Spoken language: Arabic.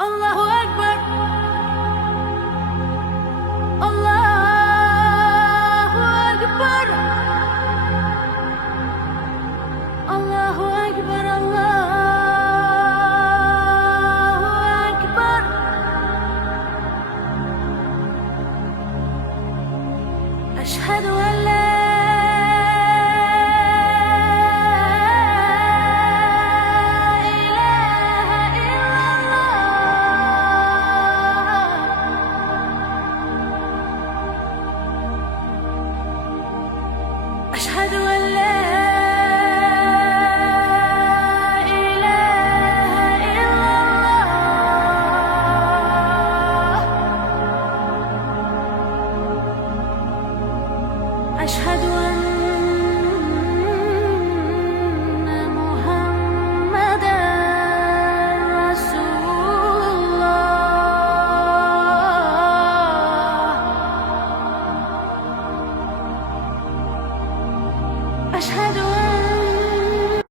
الله أكبر الله أكبر الله أكبر الله أكبر أشهد أن لا أشهد أن لا إله إلا الله أشهد أن محمدًا رسول الله أشهد